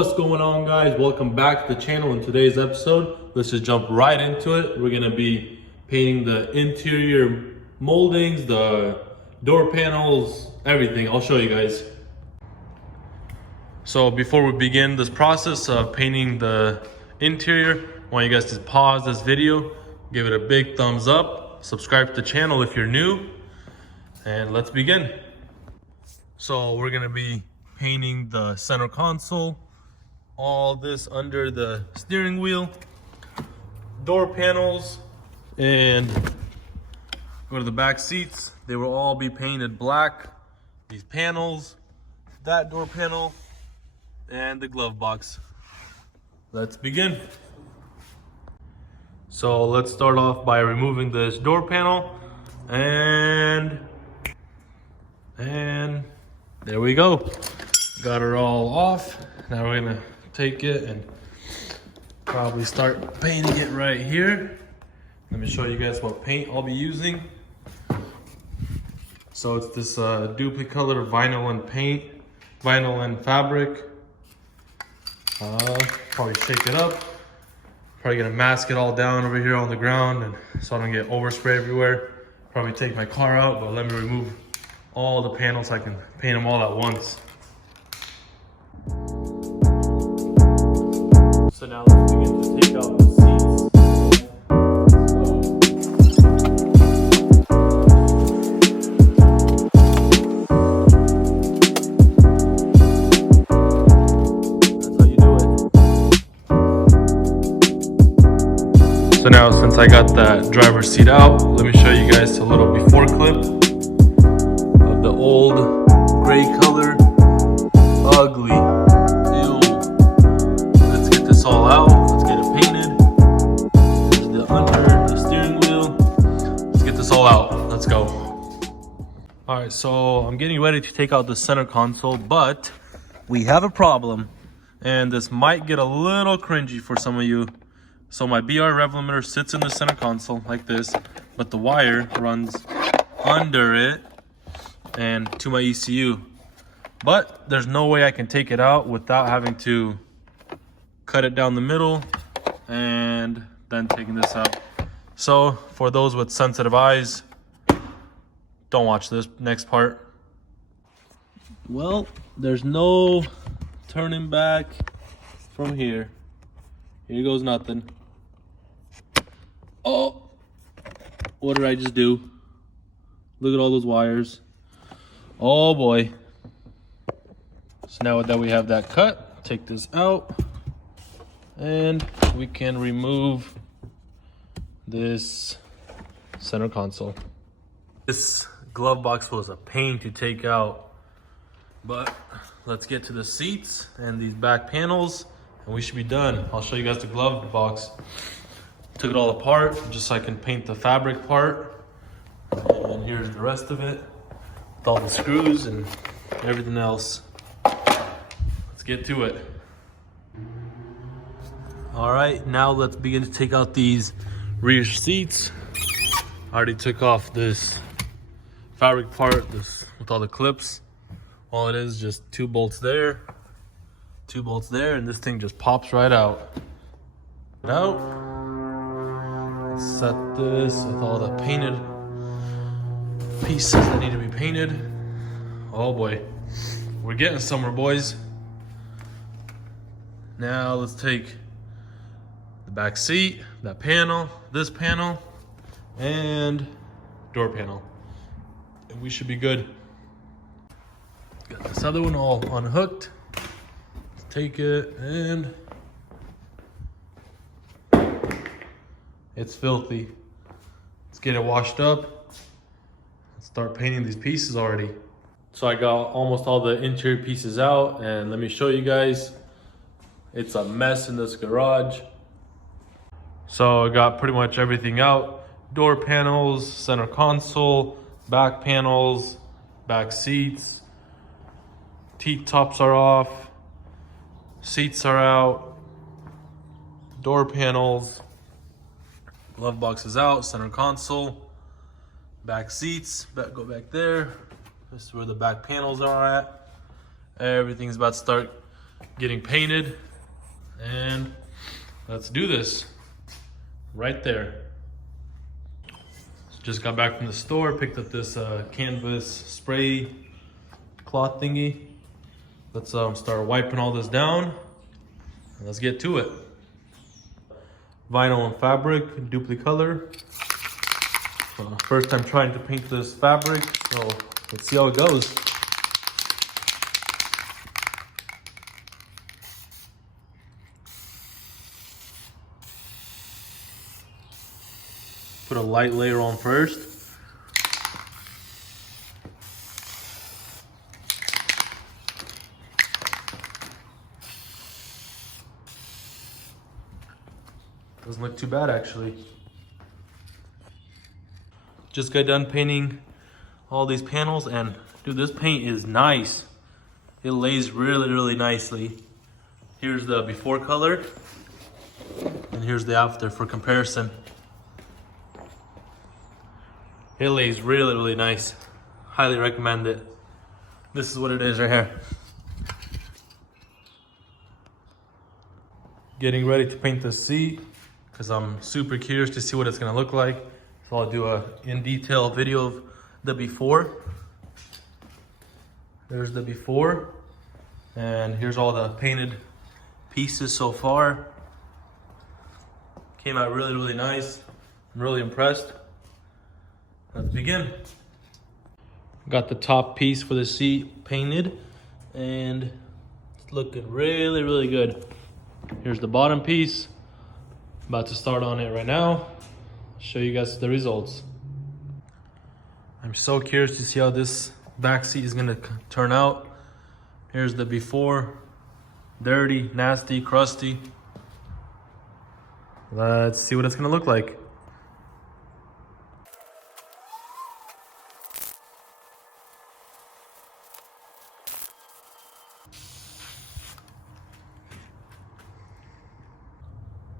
What's going on, guys? Welcome back to the channel. In today's episode, let's just jump right into it. We're gonna be painting the interior moldings, the door panels, everything. I'll show you guys. So before we begin this process of painting the interior, I want you guys to pause this video, give it a big thumbs up, subscribe to the channel if you're new, and let's begin. So we're gonna be painting the center console, all this under the steering wheel, door panels, and go to the back seats. They will all be painted black. These panels, that door panel, and the glove box. Let's begin. So let's start off by removing this door panel, and there we go. Got it all off. Now we're gonna take it and probably start painting it right here. Let me show you guys what paint I'll be using. So it's this Duplicolor vinyl and fabric. Probably shake it up. Probably gonna mask it all down over here on the ground, and so I don't get overspray everywhere. Probably take my car out, but let me remove all the panels so I can paint them all at once. So now let's begin to take out the seats. That's how you do it. So now, since I got that driver's seat out, let me show you guys a little before clip of the old gray color. Ugly. All out. Let's get it painted. There's the under the steering wheel. Let's get this all out. Let's go. All right, so I'm getting ready to take out the center console, but we have a problem, and this might get a little cringy for some of you. So my BR rev limiter sits in the center console like this, but the wire runs under it and to my ECU. But there's no way I can take it out without having to cut it down the middle and then taking this out. So for those with sensitive eyes, don't watch this next part. Well, there's no turning back from here. Here goes nothing. Oh, what did I just do? Look at all those wires. Oh boy. So now that we have that cut, take this out. And we can remove this center console. This glove box was a pain to take out, but let's get to the seats and these back panels, and we should be done. I'll show you guys the glove box. Took it all apart just so I can paint the fabric part. And here's the rest of it with all the screws and everything else. Let's get to it. All right, now let's begin to take out these rear seats. I already took off this fabric part, this with all the clips. All it is just 2 bolts there, 2 bolts there, and this thing just pops right out. Set this with all the painted pieces that need to be painted. Oh boy, we're getting somewhere, boys. Now let's take the back seat, that panel, this panel, and door panel, and we should be good. Got this other one all unhooked. Let's take it, and it's filthy. Let's get it washed up. Let's start painting these pieces already. So I got almost all the interior pieces out, and let me show you guys. It's a mess in this garage. So I got pretty much everything out. Door panels, center console, back panels, back seats. T-tops are off. Seats are out. Door panels. Glove box is out, center console. Back seats, go back there. This is where the back panels are at. Everything's about to start getting painted, and let's do this right there. Just got back from the store, picked up this canvas spray cloth thingy. Let's start wiping all this down, and let's get to it. Vinyl and fabric, duplicate color. First time trying to paint this fabric, so let's see how it goes. Put a light layer on first. Doesn't look too bad actually. Just got done painting all these panels, and dude, this paint is nice. It lays really nicely. Here's the before color, and here's the after for comparison. It lays really nice. Highly recommend it. This is what it is right here. Getting ready to paint the seat because I'm super curious to see what it's gonna look like. So I'll do a in detail video of the before. There's the before, and here's all the painted pieces so far. Came out really nice. I'm really impressed. Let's begin. Got the top piece for the seat painted, and it's looking really good. Here's the bottom piece. About to start on it right now. Show you guys the results. I'm so curious to see how this back seat is gonna turn out. Here's the before. Dirty, nasty, crusty. Let's see what it's gonna look like.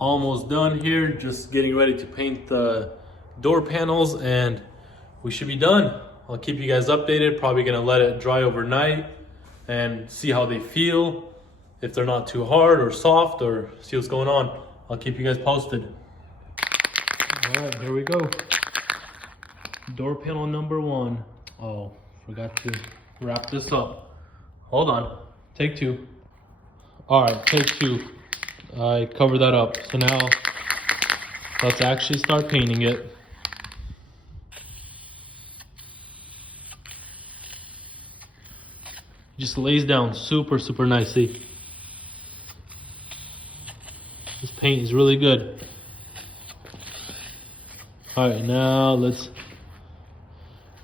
Almost done here, just getting ready to paint the door panels, and we should be done. I'll keep you guys updated. Probably gonna let it dry overnight and see how they feel, if they're not too hard or soft, or see what's going on. I'll keep you guys posted. All right, here we go. Door panel number 1. Oh, forgot to wrap this up. Hold on, take 2. All right, take 2. I covered that up. So now let's actually start painting it. Just lays down super nicely. This paint is really good. All right, now let's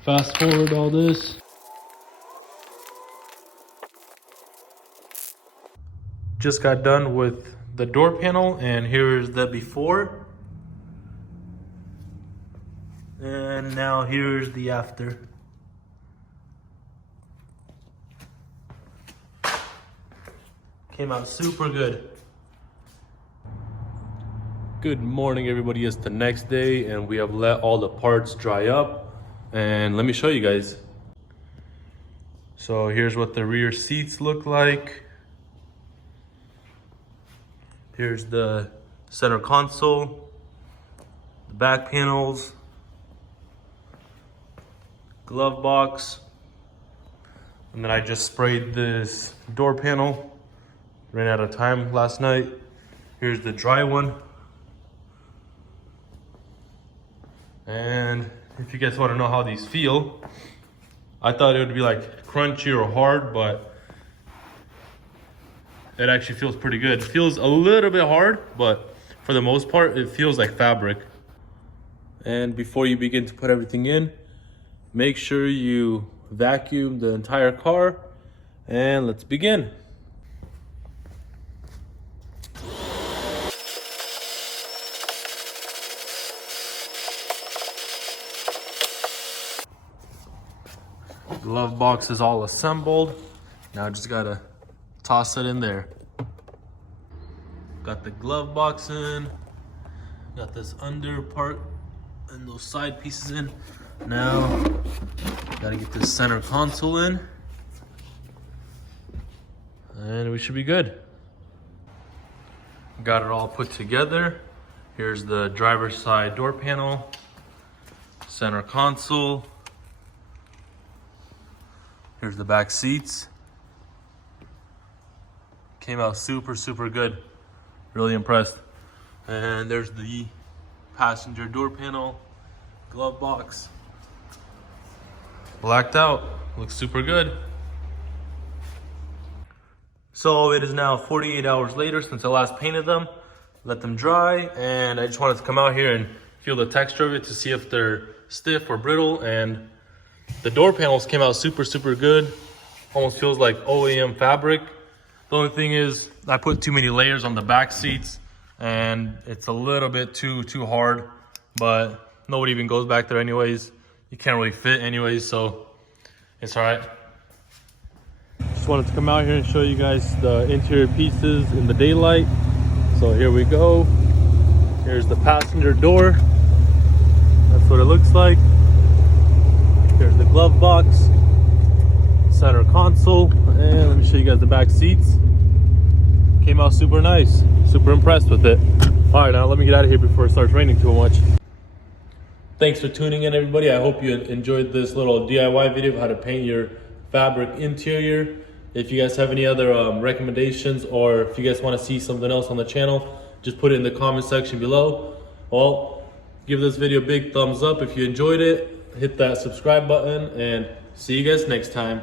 fast forward all this. Just got done with the door panel, and here's the before, and now here's the after. Came out super good. Good morning everybody, it's the next day and we have let all the parts dry up, and let me show you guys. So here's what the rear seats look like. Here's the center console, the back panels, glove box, and then I just sprayed this door panel. Ran out of time last night. Here's the dry one. And if you guys want to know how these feel, I thought it would be like crunchy or hard, but it actually feels pretty good. It feels a little bit hard, but for the most part, it feels like fabric. And before you begin to put everything in, make sure you vacuum the entire car, and let's begin. Glove box is all assembled. Now I just gotta toss it in there. Got the glove box in. Got this under part and those side pieces in. Now gotta get this center console in. and we should be good. Got it all put together. Here's the driver's side door panel, center console. Here's the back seats. Came out super good. Really impressed. And there's the passenger door panel, glove box. Blacked out. Looks super good. So it is now 48 hours later since I last painted them. Let them dry, and I just wanted to come out here and feel the texture of it to see if they're stiff or brittle. And the door panels came out super good. Almost feels like OEM fabric. The only thing is I put too many layers on the back seats and it's a little bit too hard, but nobody even goes back there anyways. You can't really fit anyways, so it's all right. Just wanted to come out here and show you guys the interior pieces in the daylight. So here we go. Here's the passenger door. That's what it looks like. Here's the glove box, center console, and let me show you guys the back seats. Came out super nice. Super impressed with it. All right, now let me get out of here before it starts raining too much. Thanks for tuning in, everybody. I hope you enjoyed this little DIY video of how to paint your fabric interior. If you guys have any other recommendations, or if you guys want to see something else on the channel, just put it in the comment section below. Well, give this video a big thumbs up if you enjoyed it. Hit that subscribe button, and see you guys next time.